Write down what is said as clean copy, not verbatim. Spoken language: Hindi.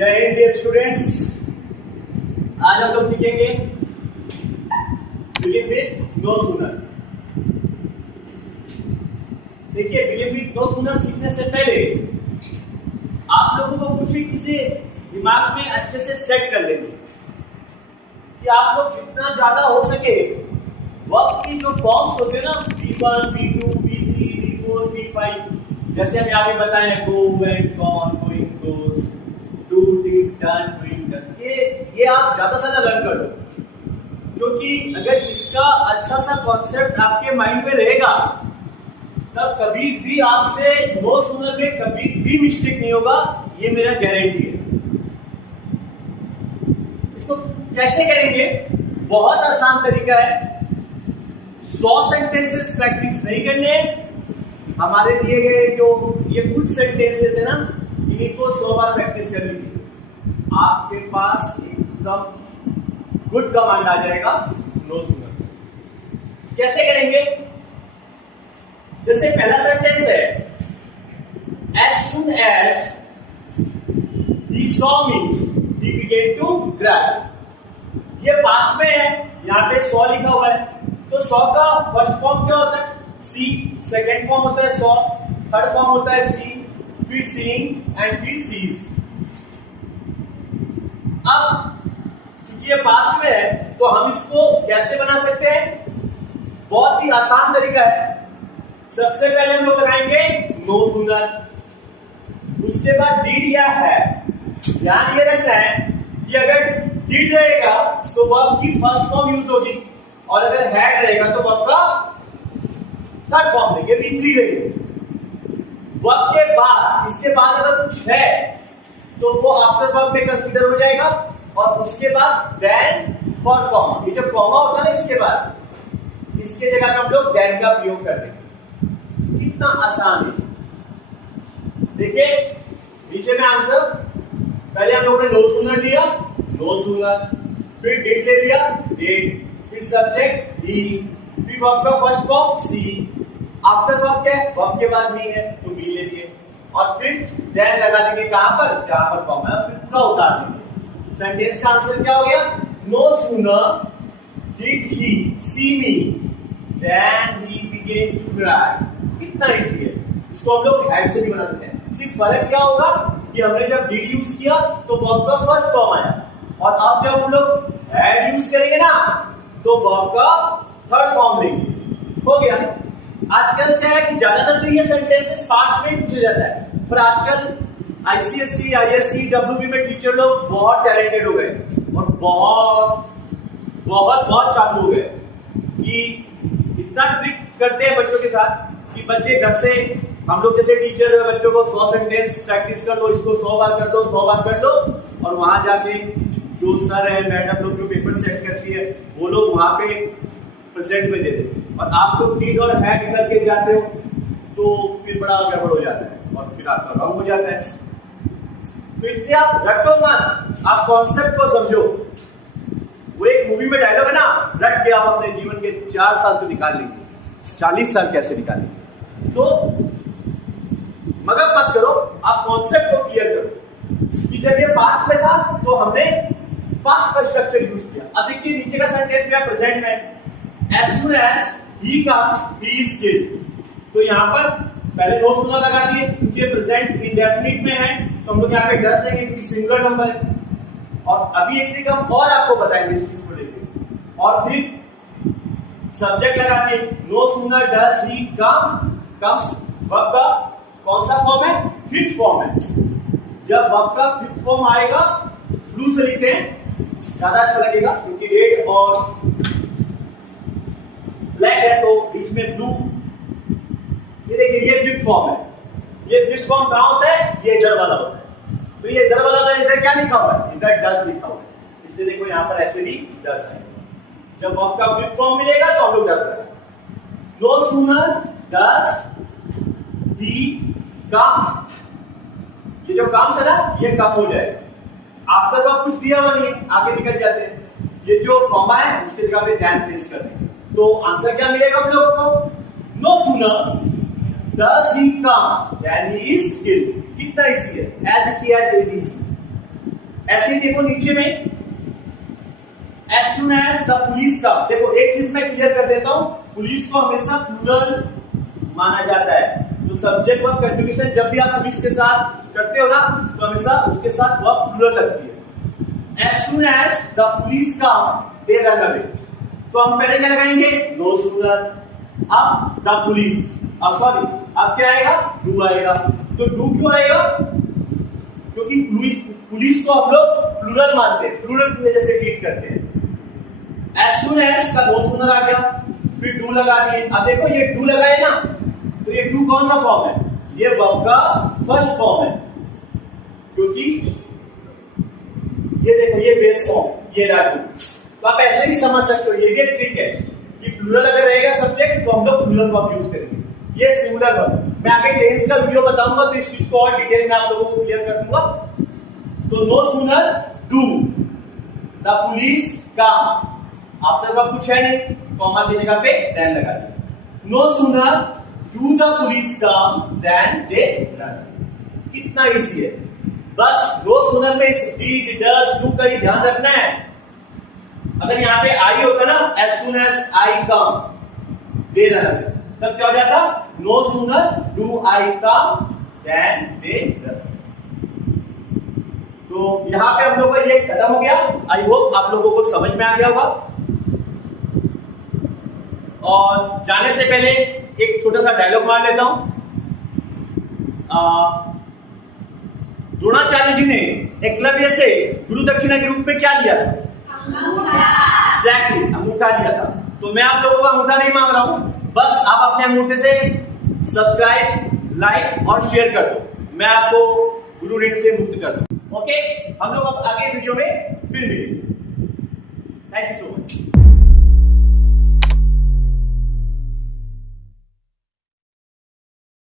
जय हिंद डियर स्टूडेंट्स। आज हम लोग सीखेंगे बिलीव विथ नो सूनर। देखिए, बिलीव विथ नो सूनर सीखने से पहले आप लोगों को कुछ ही चीजें दिमाग में अच्छे से सेट कर लेनी कि आप लोग जितना ज्यादा हो सके वक्त की जो फॉर्म्स होते हैं ना, V1, V2, V3, V4, V5, जैसे हम यहाँ पे बताए go and gone, going, goes, do, did, done, doing, done, ये आप ज्यादा से ज्यादा लर्न कर लो, क्योंकि अगर इसका अच्छा सा कॉन्सेप्ट आपके माइंड में रहेगा तब कभी भी आपसे नो सूनर में कभी भी मिस्टेक नहीं होगा, ये मेरा गारंटी है। इसको कैसे करेंगे? बहुत आसान तरीका है। 100 सेंटेंसेस प्रैक्टिस नहीं करने, हमारे दिए गए जो ये कुछ सेंटेंसेस है ना, इनको 100 बार प्रैक्टिस करनी थी। आपके पास एकदम गुड कमांड आ जाएगा नो सूनर। कैसे करेंगे? जैसे पहला सेंटेंस है, as soon as he saw me he began to cry। ये पास्ट में है, यहाँ पे saw लिखा हुआ है, तो saw का फर्स्ट फॉर्म क्या होता है? see, सेकेंड फॉर्म होता है saw, थर्ड फॉर्म होता है see, फिर seeing एंड फिर sees। अब चूंकि ये पास्ट में है तो हम इसको कैसे बना सकते हैं? बहुत ही आसान तरीका है। सबसे पहले हम लोग लगाएंगे नो सूनर, उसके बाद डिड या है। ध्यान ये रखना है कि अगर डिड रहेगा तो वर्ब की फर्स्ट फॉर्म यूज होगी, और अगर हैड रहेगा तो वर्ब का थर्ड फॉर्म लेंगे, V3 लेंगे। वर्ब के बाद, इसके बाद अगर कुछ है तो वो आफ्टर वर्ब में कंसीडर हो जाएगा, और उसके बाद देन फॉर कॉमा, ये जो कॉमा होता है ना इसके बाद, इसके जगह पे हम लोग देन का प्रयोग कर देंगे। कितना आसान है। देखिए नीचे में आंसर, पहले हम लोगों ने नो सूनर दिया, नो सूनर, फिर डिड ले लिया, डिड, फिर सब्जेक्ट ही, फिर वर्ब का first form see, after verb क्या है? वर्ब के बाद मी है तो मी ले लिए, और फिर देन लगा देंगे कहां पर? जहां पर कॉमा है, फिर पूरा उतार देंगे। सेंटेंस का आंसर क्या हो गया? No sooner did he see me then he began to cry. कितना इजी है। इसको हम लोग हैड से भी बना सकते हैं। सिर्फ फर्क क्या होगा कि हमने जब डिड यूज किया तो वर्ब का फर्स्ट फॉर्म आया, और अब जब हम लोग हैड यूज करेंगे ना तो वर्ब का थर्ड फॉर्म लेंगे। हो गया। आजकल क्या है कि ज्यादातर तो ये सेंटेंसेस पास्ट में पूछा जाता है, पर आजकल आईसीएससी, आईएससी, डब्ल्यूबी में टीचर लोग बहुत टैलेंटेड हो गए और बहुत बहुत बहुत चालू हो गए कि इतना ट्रिक करते हैं बच्चों के साथ कि बच्चे घर से, हम लोग जैसे टीचर बच्चों को 100 सेंटेंस प्रैक्टिस कर लो, इसको 100 बार कर दो, 100 बार कर लो, और वहां जाके जो सर है, मैडम लोग जो पेपर सेट करती है, वो लोग वहां पे प्रेजेंट में दे देते, और आप लोग डिड और हैड करके जाते हो तो फिर बड़ा गड़बड़ हो जाता है और फिर आपका रॉन्ग हो जाता है। तो इसलिए आप रटो मत, आप कॉन्सेप्ट को समझो। वो एक मूवी में डायलॉग है ना, रट के आप अपने जीवन के 4 साल तो निकाल लेंगे, 40 साल कैसे निकालेंगे? तो मगर मत करो, आप कॉन्सेप्ट को क्लियर करो कि जब ये पास्ट में था तो हमने पास्ट का स्ट्रक्चर यूज किया। अब देखिए नीचे का सेंटेंस क्या प्रेजेंट में, as soon as he comes he is killed। तो यहां पर पहले नो सूनर लगा दिए क्योंकि प्रेजेंट इंडेफिनिट में है, तो हम लोग यहां पे डस देंगे क्योंकि सिंगुलर नंबर है। और अभी एक ट्रिक हम और आपको बताएंगे इस चीज को लेकर, और फिर सब्जेक्ट लगा दिए, no sooner does he comes, verb का कौन सा फॉर्म है? फिफ्थ फॉर्म है। जब वर्ब का फिफ्थ फॉर्म आएगा, ब्लू से लिखते हैं, ज्यादा अच्छा लगेगा क्योंकि रेड और ब्लैक है तो बीच में ब्लू। ये देखिए ये फिफ्थ फॉर्म है। ये फिफ्थ फॉर्म कहां होता है? ये इधर वाला होता है। तो ये इधर वाला होता है, इधर क्या लिखा हुआ है? इधर डस लिखा हुआ है, इसलिए देखो यहां पर ऐसे भी डस है। जब वर्ब का फिफ्थ फॉर्म मिलेगा तो हम लोग डस करेंगे। नो सूनर डस ही कम, ये जो कम्स है ना, ये कम हो जाए। आफ्टर वर्ब कुछ दिया हुआ नहीं है, आगे निकल जाते हैं। ये जो कॉमा है उसके जगह पे ध्यान प्लेस कर देंगे, तो आंसर क्या मिलेगा हम लोगों को? No sooner does he come then he is killed. कितना इजी है, एज इजी एज एबीसी। ऐसे ही देखो नीचे में as soon as the police come, देखो एक चीज मैं क्लियर कर देता हूं, पुलिस को हमेशा प्लूरल माना जाता है। तो सब्जेक्ट वर्ब कंजुगेशन जब भी आप पुलिस के साथ करते हो ना, तो हमेशा उसके साथ वर्ब प्लूरल लगती है। as soon as the police come they run away, तो हम पहले क्या लगाएंगे, no sooner। अब the police, सॉरी अब क्या आएगा, do आएगा। तो do क्यों आएगा, क्योंकि पुलिस को हम लोग प्लूरल मानते हैं, प्लूरल की वजह से ट्रीट करते हैं। as soon as का no sooner आ गया, फिर do लगा दिए। अब देखो ये do लगाए ना, तो ये do कौन सा फॉर्म है, ये वर्ब का फर्स्ट फॉर्म है, क्योंकि ये देखो ये बेस फॉर्म, ये रहा do। तो आप ऐसे ही समझ सकते हो, ये ट्रिक है कि प्लूरल अगर रहेगा सब्जेक्ट तो हम लोग प्लूरल वर्ब यूज करेंगे। ये सिंगुलर वर्ब, मैं आगे टेंस का वीडियो बताऊंगा तो इस चीज को और डिटेल में आप लोगों को क्लियर कर दूंगा। तो no sooner do the police come, after verb कुछ है नहीं, कॉमा की जगह पे देन लगा दिया। No sooner do the police come then they run. कितना इजी है, बस नो सूनर में इस डीड डज डू का ही ध्यान रखना है। अगर यहाँ पे आई होता ना, as soon as I come they run, तब क्या हो जाता, no sooner do I come than they run। तो यहाँ पे हम लोग का ये खत्म हो गया। आई होप आप लोगों को समझ में आ गया होगा। और जाने से पहले एक छोटा सा डायलॉग मार लेता हूं। द्रोणाचार्य जी ने एकलव्य से गुरु दक्षिणा के रूप में क्या लिया था, एग्जैक्टली अंगूठा लिया था। तो मैं आप लोगों का अंगूठा नहीं मांग रहा हूं, बस आप अपने अंगूठे से सब्सक्राइब, लाइक और शेयर कर दो, मैं आपको गुरु ऋण से मुक्त कर दूं। ओके, हम लोग अब आगे वीडियो में